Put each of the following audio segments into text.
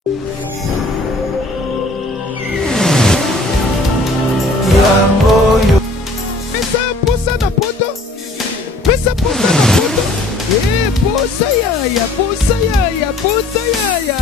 Pesa na poto. Pesa na poto. Posa yaya, posa yaya, posa yaya.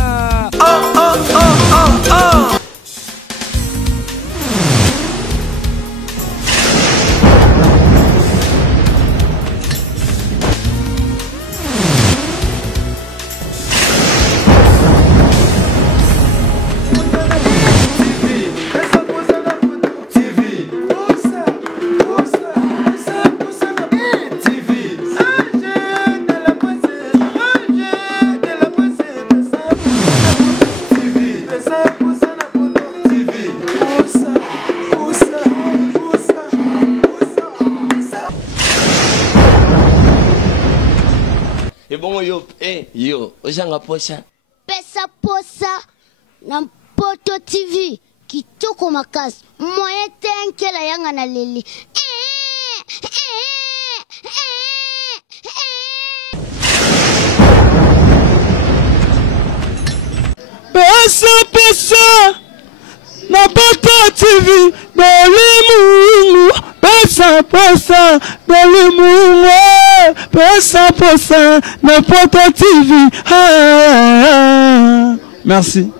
Yo, ojanga posa. Pesa posa na Poto TV kitoko makasi moye tenkela yanga na leli. Pesa na Poto TV dolimu. Pesa dolimu. Pesa na Poto TV. Merci.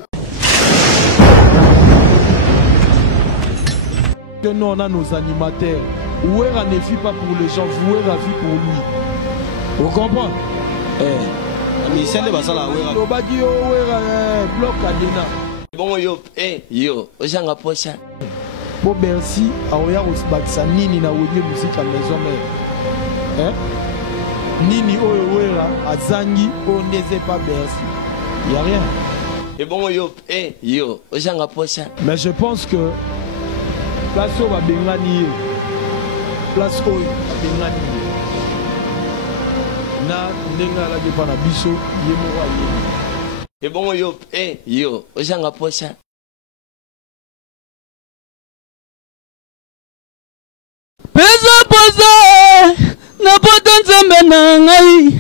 Que nous on a nos animateurs. Ouera ne vit pas pour les gens, Ouera vit pour lui. Vous comprenez? Mais c'est de basala Ouera. Lobagi Ouera bloc Adena. Bon yo, ojanga posa. Pour Bercy, aoya osbakisa nini na weye musique à maison mère. Nini Ouera azangi on n'est pas Bercy. Il y a rien. Et bon yo, ojanga posa. Mais je pense que place où va bengani, place où va bengani, na nenga la de pana biso yemora yemi. Et bon yo, ojanga posa. Pesa na Poto nzambe na ngai.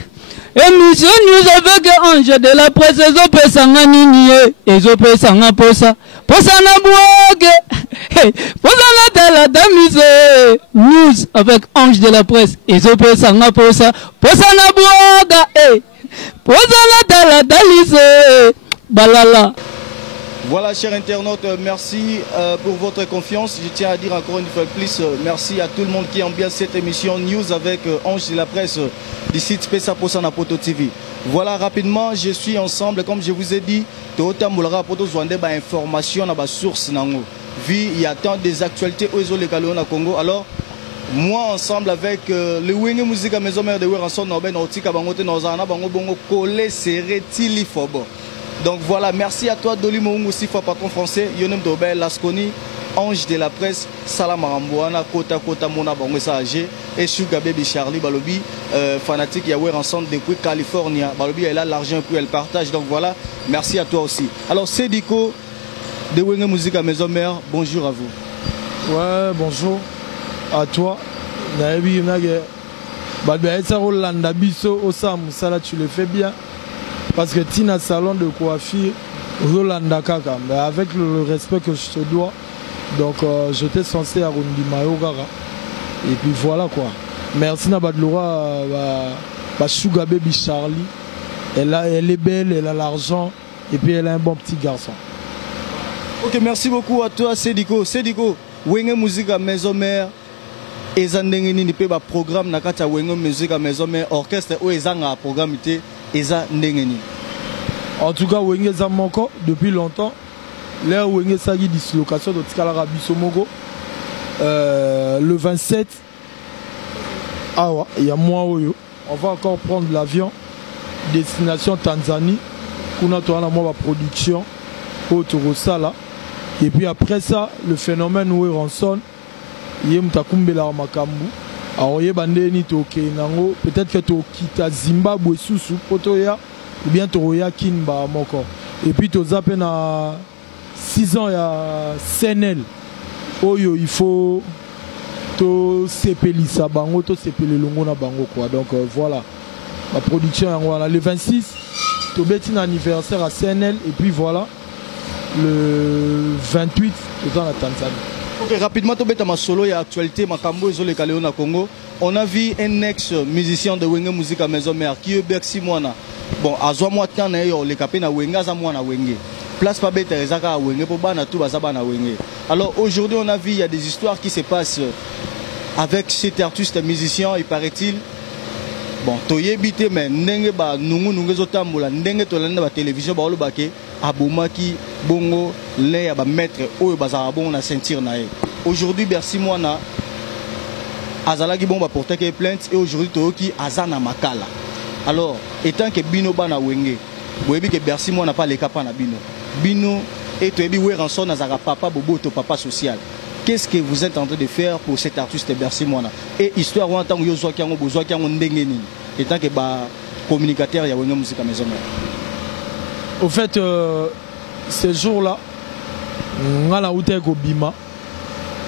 Émission news avec Ange de la presse, Ezopesa nini Ezopesa posa. Posa na buoge. Posa na tala damise. News avec Ange de la presse, Ezopesa posa. Posa na buoga. Posa na tala dalise. Balala. Voilà, chers internautes, merci pour votre confiance. Je tiens à dire encore une fois plus, merci à tout le monde qui aime bien cette émission News avec Ange de la presse du site Pesa Posa na Poto TV. Voilà, rapidement, je suis ensemble, comme je vous ai dit, Toyota Moulera Poto Zouande, information à la source nango. Vu, il y a tant des actualités aux Olekalo na Congo. Alors, moi, ensemble avec le Wenge Musique à Maison Mère de Weranson, Noben Otika Bangote Nozana, Bango Bongo, Kolé, Serré, Tili Fobo. Donc voilà, merci à toi Doli Moungu Sifa, patron français, Yonem Dobel, Lasconi, Ange de la presse, Salam Arambouana, Kota Mona Bango Sage, et Sugar Baby Charlie Balobi, fanatique Yahweh ensemble depuis Californie. Balobi elle a l'argent puis elle partage. Donc voilà, merci à toi aussi. Alors Sédiko de Wenge Musique à Maison Mère, bonjour à vous. Ouais, bonjour à toi. Tu le fais bien. Parce que Tina salon de coiffure, Rolanda Kaka, mais avec le respect que je te dois, donc j'étais censé à Rundi Mayogara. Et puis voilà quoi. Merci Nabadloura, Sugar Baby Charlie. Elle est belle, elle a l'argent, et puis elle a un bon petit garçon. Ok, merci beaucoup à toi Sédiko. Sédiko, Wenge Musique à Maison Mère. Ezandengeni ni pe ba programme na kata Wenge Musique à Maison Mère orchestre ou ezanga programme ité eza ndengeni. En tout cas Wenge Zamoko depuis longtemps. Là Wenge sagi dislocation de Tikala Bisomogo. Le 27 il y a moi Oyo. On va encore prendre l'avion destination Tanzanie. Kuna to na moi production au Torosala. Et puis après ça le phénomène où Ranson Yemtakumbela Makambu. Alors yebandeni toke nango peut-être que to kita Zimbabwe susu potoya ou bien toya kinba moko. Et puis to zape na 6 ans ya CNL. Oyo il faut to sepelisa bango to sepele longo na bango quoi. Donc voilà. La production voilà le 26 Tobeti un anniversaire à CNL et puis voilà, le 28, dans la Tanzanie. Ok, rapidement, Tobeta ma solo et actualité, ma cambo et le Caléon à Congo. On a vu un ex-musicien de Wenge Musique à Maison Mère qui est Bercy Moana. Bon, à Zoa Moatan, les capés na Wenge, à Moana Wenge. Place pas bête, Zaka Wenge, pour Bana tout Bazabana Wenge. Alors aujourd'hui, on a vu, il y a des histoires qui se passent avec cet artiste musicien, il paraît-il. Bon, toye bité, mais n'enge ba nungu zotambola, n'enge tolanda ba télévision ba olobake, abomaki, bongo, le ba maître, oyo bazara bon na sentir nae. Aujourd'hui, Bercy Moana. Azalaki bon va porter que plainte et aujourd'hui Toyoki Azana Makala. Alors, étant que Bino Bana Wenge, vous voyez que Bercy moi n'a pas les capas na Bino. Bino et Toyebi Weranson Nazara papa bobo to papa social. Qu'est-ce que vous êtes en train de faire pour cet artiste Bercy Moana? Et histoire où en tant que Yozo qui a besoin qui a ndengeni. Étant que ba communicateur ya Wenge Musique à Maison Mère. Au fait, ces jours-là, on a la route au Bima,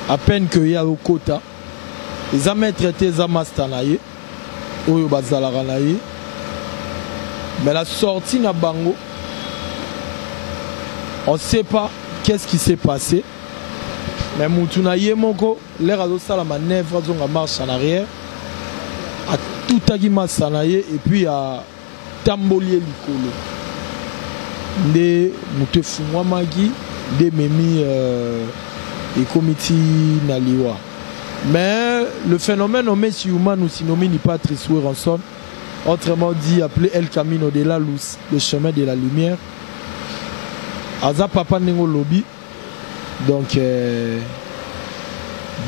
à peine qu'il y a au quota. Ils ont traité les mastanaye, ou bazalaganaye. Mais la sortie na bango, on ne sait pas qu'est-ce qui s'est passé. Mais Moutunaye Moko, l'air a donné la manœuvre, ils ont marche en arrière, à tout agima sanaye et puis à tambolier l'icolo. Des Moutefumwamagi, des Memi et comité Naliwa. Mais le phénomène nommé Siouman ou Sinomi n'est pas très Ranson, autrement dit appelé El Camino de la Luz, le chemin de la lumière. Aza Papa Nengo Lobby. Donc,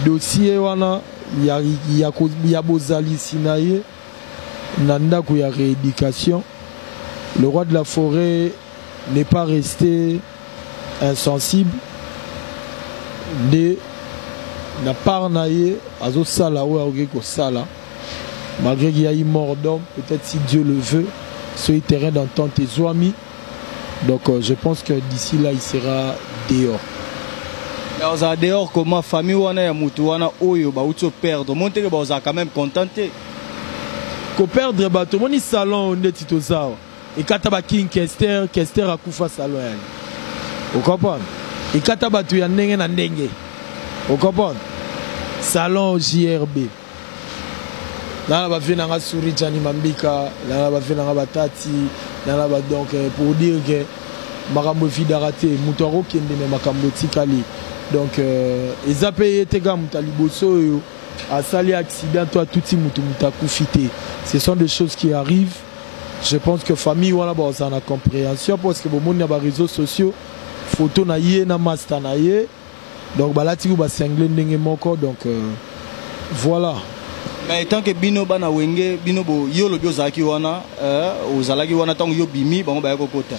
dossier wana, il y a Bozali Sinaye, Nanda il y a rééducation. Le roi de la forêt n'est pas resté insensible. Na parnaye azo sala ou aogeko sala malgré qu'il y a eu mort d'homme, peut-être si Dieu le veut, sur le terrain d'entente et Zouami. Donc je pense que d'ici là il sera dehors. Alors dehors comment famille wana ya mutu wana oyo ba uto perdre monte que ba quand même contenté ko perdre ba to moni salon ndeti to sawa et kata ba King Kester akufa salon yani. Vous comprenez? Et kata ba tu ya ndenge na ndenge. Vous comprenez? Salon JRB. Là, on va venir à Souri Jani Mambika, là, on va venir à Batati, là, donc pour dire que Marambo Vidaraté, Moutaro qui est Makambo Tikali. Donc, ils ont payé Tega Moutaliboso, à sali accident, toi, tout le monde a profité. Ce sont des choses qui arrivent. Je pense que famille, on a besoin de compréhension parce que bon, il y a des réseaux sociaux, photos na yé na master na yé. Donc là tu vas singler ndenge moko donc voilà. Mais tant que Bino bana wenge Bino bo yo lo biozaki wana ozalaki wana tant yo bimi bango ba kokota.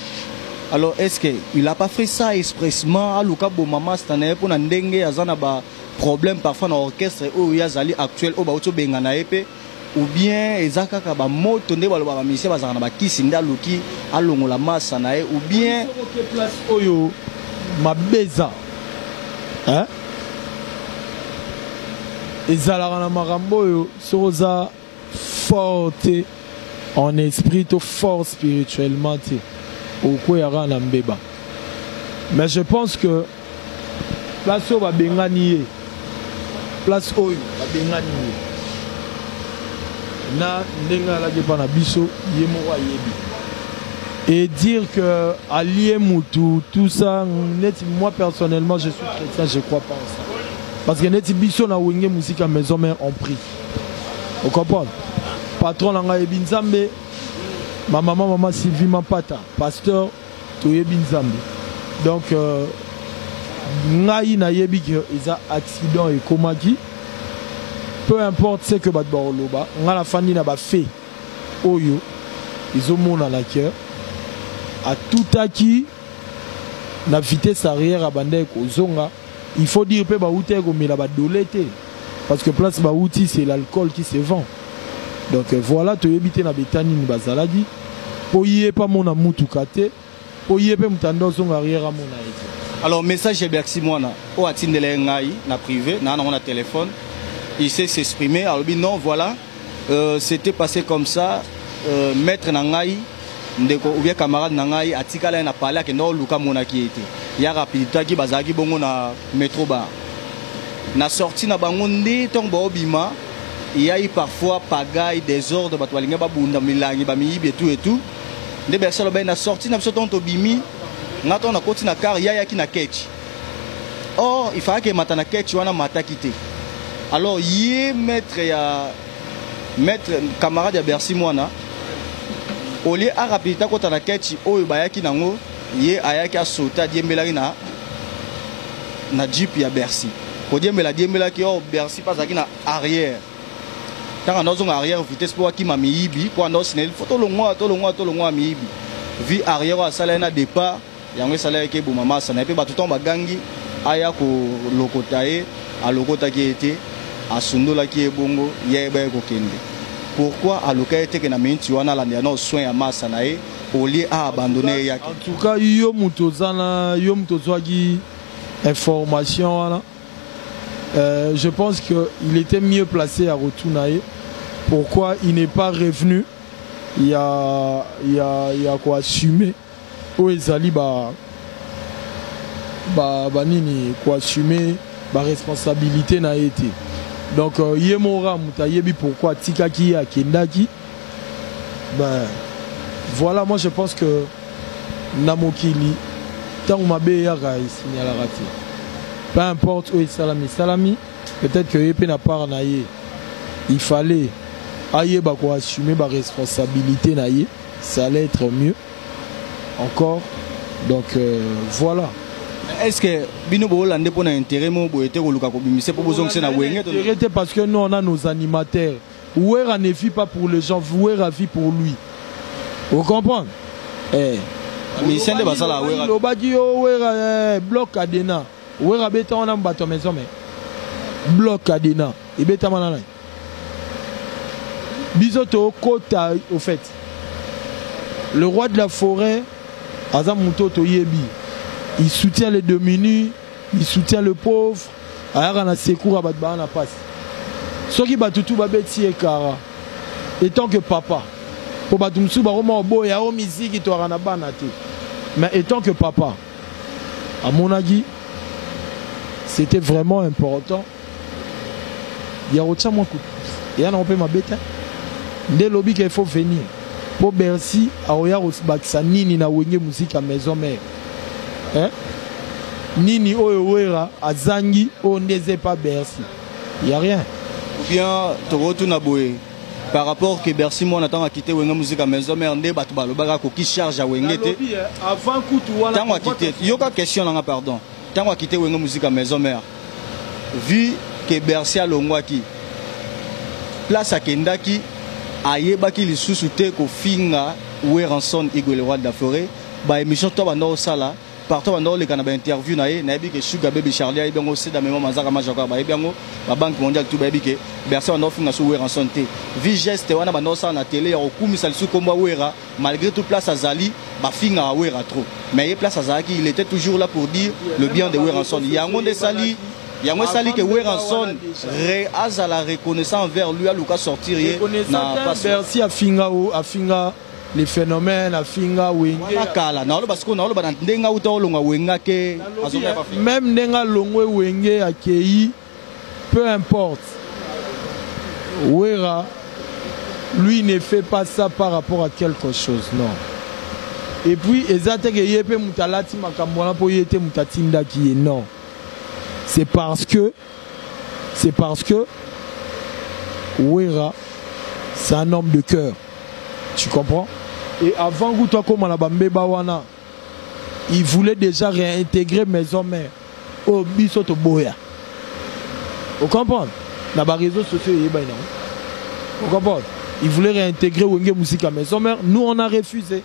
Alors est-ce que il a pas fait ça expressement à luka bo mama stana pour na ndenge azana ba problème parfois na orchestre ou yazali actuel o ba oto benga na epe ou bien ezaka ka ba moto nde baloba ba musicien bazana ba kisinda luki alongola masa na e ou bien place oyo mabeza. Hein? Et Zalarana Marambo, Soza forte en esprit, fort spirituellement, au Koyara Nambeba. Mais je pense que place où va Bengani, place où va Bengani, na Nenga la Gepana Biso, Yemora Yebi. Et dire que allié Moutou, tout ça, moi personnellement je suis chrétien, je ne crois pas en ça. Parce que net biso na Wenge Musique à Maison Mère ont pris. Vous comprenez? Patron Nanga Ebinzambe, ma maman Sylvie Mampata, pasteur Toye Binzambe. Donc, Ngai na yebi que ils ont accident et komaki. Peu importe ce que bat baoloba, nga la famille n'a pas fait. Oyo, ils ont mon à la cœur. À tout acquis, la vitesse arrière à Bandek aux Zonga, il faut dire que Baouté mais la dolete. Parce que place Baouti, c'est l'alcool qui se vend. Donc voilà, tu habites na Betani ni Bazalagi. Pour y pas mon amour tout caté. Pour y pas mon Zonga arrière à mon aïe. Alors, message de Bercy Moana, au Atindele Ngai, na privé, na on a téléphone. Il sait s'exprimer. Alors, non, voilà, c'était passé comme ça. Maître Nangai. ndeko ou bien camarade nangai atikala na parler que no luka monaki été ya rapidité ki bazaki bongo na métro bar na sorti na bango ndé ton ba obima il y a eu parfois pagaille désordre bato balinga babunda milangi ba miyibi et tout nde bersalo ba na sorti na biso ton to bimi ngato na koti na car ya ki na ketch or il fallait que matana ketch wana mataki te alors yé maître camarade ya Bercy mwana au lieu à rapidité kota na ketch oyo bayaki nango yé ayaki a sauter diembelaki na jeep ya Bercy ko diembelaki o Bercy pasaki na arrière tant en arrière vitesse pour qui m'a miibi pour en osnel photo longwa miibi vi arrière à sala na départ yango sala ke bo mama sana pe ba tout en bagangi aya ko lokotae a lokota ki été a sundola ki ebongo yeba ko kende pourquoi a lokata ke na minti wana la na soin ya masa na e au lieu à abandonner yaki en tout cas yo mutozana yo mutozwaki information wana je pense qu'il était mieux placé à retourner. Pourquoi il n'est pas revenu? Il y a quoi assumer. Où Ezali nini quoi assumer la responsabilité n'a été. Donc Yemora Moutayebi pourquoi Tikaki a Kendaki. Ben voilà, moi je pense que Namokili tant que Mabé Yaga signé à la raté. Peu importe où est Salami, peut-être que Yépé n'a pas naïe. Il fallait assumer ma responsabilité naïe. Ça allait être mieux. Encore. Donc voilà. Est-ce que Bino Bolande pour un intérêt c'est pour besoin que c'est na parce que nous on a nos animateurs. Ouera ne vit pas pour les gens, Ouera vit pour lui. Vous comprenez? Mais c'est de basala Ouera. Ouera bloc Adena. Ouera beta on a bateau maison mais bloc Adena. Et beta manana. Bisoto Kota au fait. Le roi de la forêt, Azam Mutoto Yebi. Il soutient les démunis, il soutient le pauvre. Alors on a secours à Badba, on a passe. Ce qui bat tout babeti et kara. Et tant que papa, pour batumsu baroma obo ya omizi qui toi na banate. Mais étant que papa, à mon avis, c'était vraiment important. Il y a autre moins coup. Il y a un peu ma bête. Dès lobby qu'il faut venir. Pour Bercy, à Oya Rosbaksa, Nini na wenge musique à maison mère. Hein? Nini Oewera, à Zangi, on n'est pas Bercy. Il n'y a rien. Ou bien, Torotu Naboué, par rapport que Bercy, moi, on attend à quitter Wenge musique à maison mère, ne bat pas le barako qui charge à Wenge. Avant Koutoua, tant à quitter, il y a une question là, pardon. Tant à quitter Wenge musique à maison mère, vu que Bercy a l'ongwaki, place à Kendaki, ayebaki li sous-souté ko finga Weranson Igwe le roi de la forêt ba émission to bando sala partout bando le kanaba interview na ye na yebi ke Sugar Baby Charlie ay bengo c'est dans même manzaka majaka ba yebiango ba banque mondiale tout ba yebi ke bercer bando finga sous Weranson te vi geste wana bando sala na télé ya okumisa li sous komba Wera malgré toute place azali ba finga Wera trop mais il place azaki il était toujours là pour dire le bien de Weranson yango de sali. Il y a un sali que Weranson a la reconnaissance envers lui à Lucas sortir. Merci à Finga les phénomènes à Finga même Nenga Longwe Wenge accueilli, peu importe. Wera, lui ne fait pas ça par rapport à quelque chose, non. Et puis, Ezate Yepe Mutalati Makambona pour Yete Mutatinda qui est non. C'est parce que Wera, c'est un homme de cœur. Tu comprends? Et avant Goutouakomana Bambe Bawana, il voulait déjà réintégrer Maison Mère au Bisoto Boya. Vous comprenez? Dans les réseaux sociaux, vous comprenez? Il voulait réintégrer Wenge Musique à Maison Mère. Nous, on a refusé.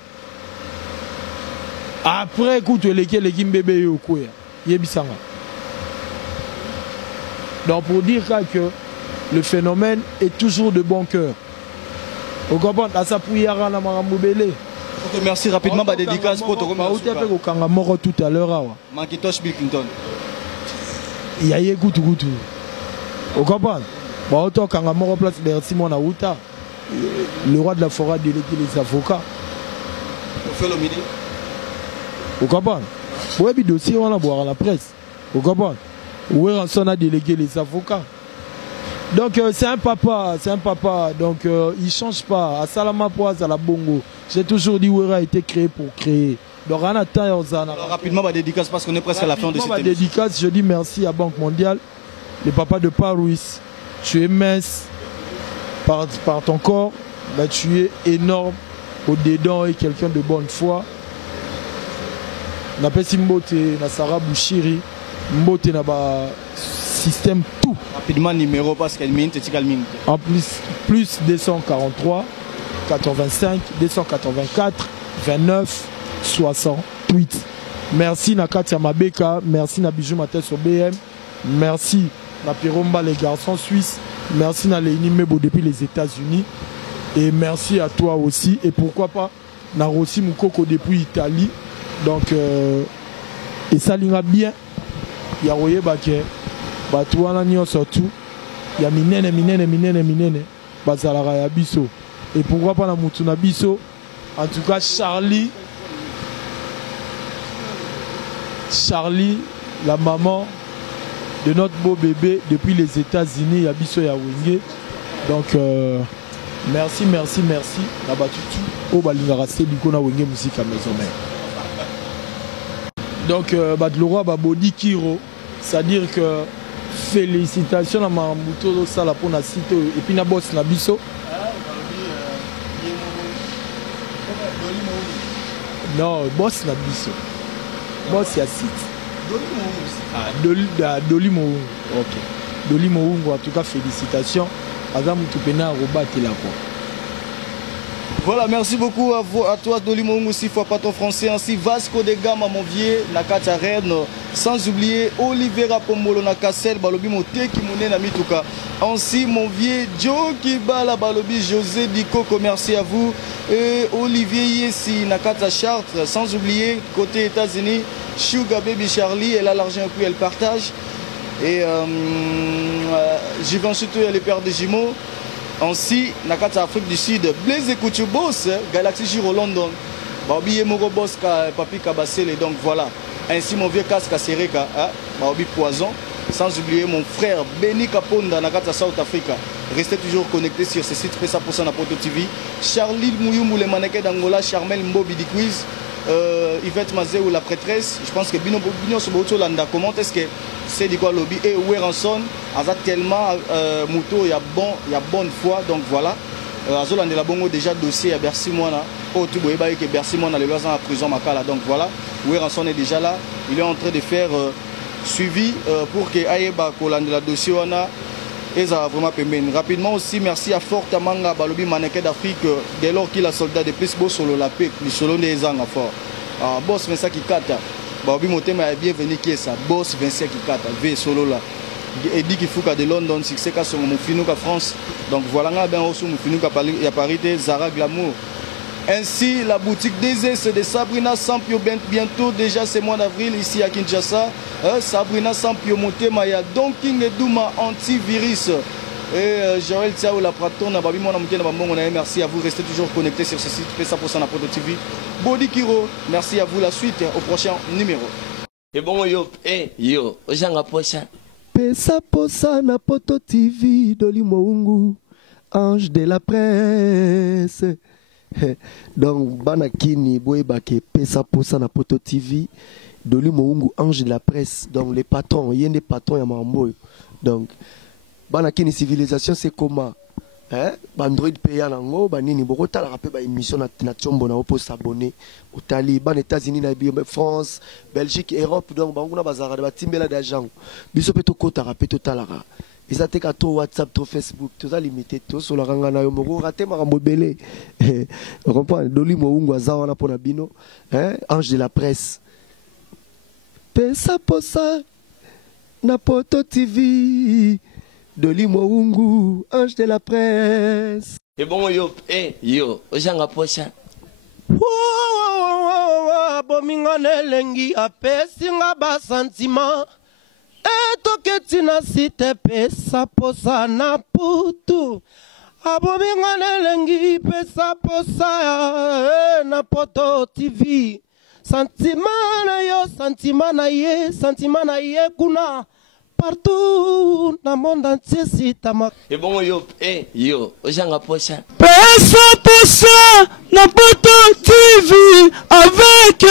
Après, écoute, les Gimbébé au Kouya. Yébissanga. Donc pour dire que le phénomène est toujours de bon cœur. Vous comprenez? Merci rapidement, ma dédicace pour te remercier. Tout à l'heure. Il y a eu Goutou. Vous comprenez? Le roi de la forêt a délégué les avocats. On fait le midi. Vous comprenez? Oui, le dossier, on va boire à la presse. Vous comprenez? Oui, on a délégué les avocats. Donc c'est un papa, donc il ne change pas. À Salama Poise, à la Bongo, j'ai toujours dit Ouera a été créé pour créer. Donc on attend. Alors, rapidement, ma dédicace parce qu'on est presque à la fin de cette émission. Dédicace, je dis merci à Banque Mondiale, le papa de Paris. Tu es mince par ton corps, mais tu es énorme au-dedans et quelqu'un de bonne foi. Napes Mbote, Nasara Bouchiri, Mbote n'a pas système tout. Rapidement numéro parce qu'elle mine, c'est égal mine. En plus 243 85 284 29 68. Merci Nakatia Mabeka, merci Nabijou Mates au BM, merci na Piromba les garçons suisses, merci na Léini Mebo depuis les États-Unis et merci à toi aussi et pourquoi pas na Rossi Moukoko depuis Italie. Donc et ça l'ira bien. Ya roye baké batouana nyo surtout ya minene bazalara ya biso et pourquoi pas na mutuna biso. En tout cas Charlie, la maman de notre beau bébé depuis les États-Unis, ya biso ya wenge. Donc merci na batutu o balingara se biko na wenge musique à maison mère. Donc Badlora Babodi Kiro, c'est-à-dire que félicitations à Mamouto Sala pour la cité et puis na boss na biso. Non, boss na biso. Boss ya site. Doli Moungu. OK. Doli Moungu, en tout cas félicitations. Azam Toupena Robat là quoi. Voilà, merci beaucoup à toi Doli Moungu, 6 fois pas ton français, ainsi Vasco de Gama mon vieux, Nakata Rennes, sans oublier Olivera Pomolo Nakasel, Balobi Moté Kimone Namituka, ainsi mon vieux Joe Kibala Balobi José Dikoko, merci à vous, et Olivier Yessi Nakata Chartres, sans oublier côté États-Unis, Sugar Baby Charlie, elle a l'argent et puis elle partage, et Jivan Soutou, elle est père des jumeaux. Ainsi, Nakata Afrique du Sud, Blaise Couture Boss, Galaxy Giro London, Babi Moro Boss, Papi Kabassele, donc voilà. Ainsi, mon vieux casque à Sereka, Babi Poison, sans oublier mon frère Benny Kaponda, Nakata South Africa. Restez toujours connectés sur ce site Pesa Posa na Poto TV. Charlie Mouyou, les mannequins d'Angola, Charmel Mbobi di Quiz, Yvette Mazé ou la prêtresse. Je pense que Bino Soboto Landa commente est-ce que c'est du quoi lobby et Weranson a tellement Mouto il y a bonne foi donc voilà Azola de la Bongo déjà dossier à Bercy Moana au tout boyeba que Bercy Moana les lois en prison Makala donc voilà Weranson est déjà là il est en train de faire suivi pour que Aïeba Kolande la dossier Wana et ça vraiment permis rapidement aussi merci à Fort Tamanga Balobi mannequin d'Afrique dès lors qu'il a soldat de plus beau solo la paix le solo des ans à fort boss mais ça qui kata Babi Motema est bienvenu qui est ça boss Vincent Kikata V solo là et dit qu'il faut de London succès qu'à son Moufinouka France donc voilà on a bien aussi Moufinouka à Paris Zara Glamour ainsi la boutique des c'est de Sabrina Sampio bientôt déjà c'est mois d'avril ici à Kinshasa Sabrina Sampio Motema il y a Donking et Douma antivirus et Joël Tiao la Praton na babi mona mukena bambongo na merci à vous restez toujours connectés sur ce site Pesa Posa na Poto TV Body Kiro merci à vous la suite au prochain numéro et bon yo ojanga pocha Pesa Posa na Poto TV Doli Moungu ange de la presse donc banakini boyebake Pesa Posa na Poto TV Doli Moungu ange de la presse donc les patrons yende patrons ya mambo donc Banakini civilisation c'est comment Android payant nango banini bokota la rappel ba émission na tchombo na opo s'abonner au tali ban États-Unis na France Belgique Europe donc banguna bazara ba timbela d'agent biso peto kota rappel totalara ils attaquent à tout WhatsApp tout Facebook tout ça limité tout sur la ranga na yo moko raté makambo belé on comprend Doli Moungu azawana pona bino ange de la presse Pesa Posa na Poto TV Doli Moungu, ange de la presse. Et bon ojanga pocha. Bomingone lengi apesi nga ba sentiment. Eto ketina site Pesa Posa na putu. Abominga nelengi pesa posa na Poto TV. Santimana yo, santimana ye kuna. Partout dans le monde entier, si t'as ma... Et bon, yo, ojanga posa. Pesa posa na Poto TV avec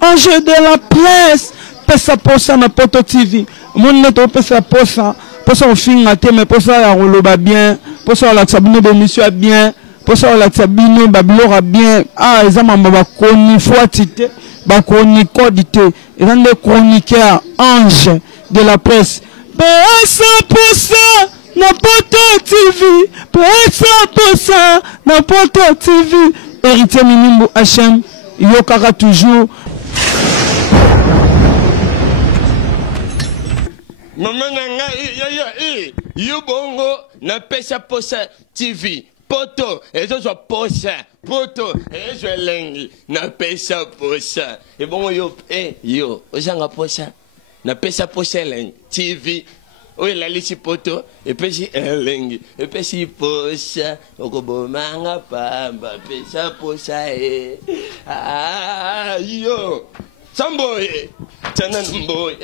Ange de la presse. Pesa posa na Poto TV. Mon neto pesa posa. Posa au fin à mais posa ya roloba bien. Posa la tsabino d'émission bien. Posa la tsabino babilora bien. Ah, ils ont ma koni foitité. Ba koni codité. Ils ont des chroniqueurs Ange de la presse. Pesa posa na Poto TV. Pesa posa na Poto TV. Héritier Minimbo HM. Yokara toujours. Maman nanga yo bongo na pesa posa TV. Poto ezo so posa. Poto ezo lengi na pesa posa. Et bongo yo ojanga posa. Na pesa posa lengi TV. Oye la lisi poto et puis lengi et puis posa okobomanga pamba pesa posa yo samboy tananboy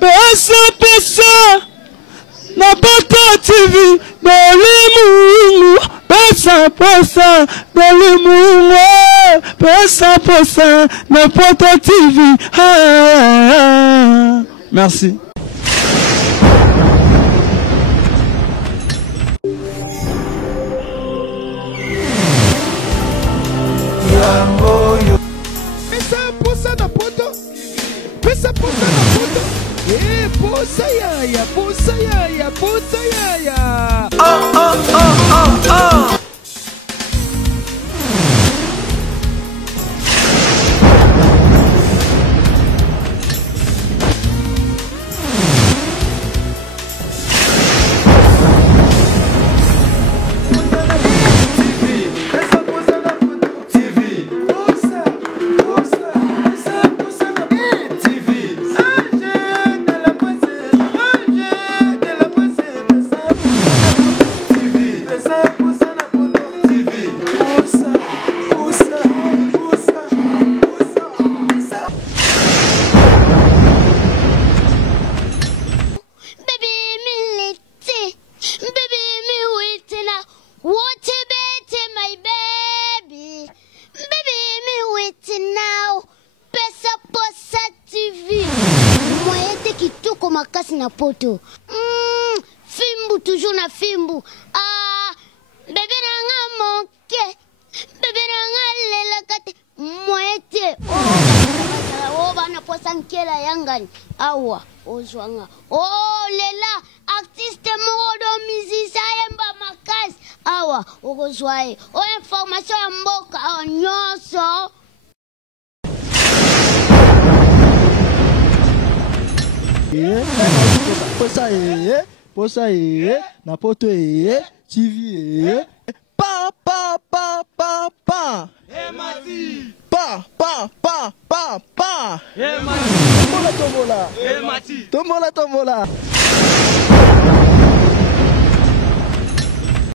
Pesa na Poto TV Dolimungu. Pesa Dolimungu. Pesa na Poto TV. Merci. Pesa na Poto. Pesa na Poto. Posa yaya. Makasi na Poto. Fimbu toujours na fimbu. Bébé nanga monke. Bébé nanga lela kate moete. Bana posa nkela yangani. Awa ozwanga. Lela artiste modo musicien yemba makasi. Awa okozwaye. Information ya mboka nyonso. Posa na Poto TV pa Emati pa Emati tombola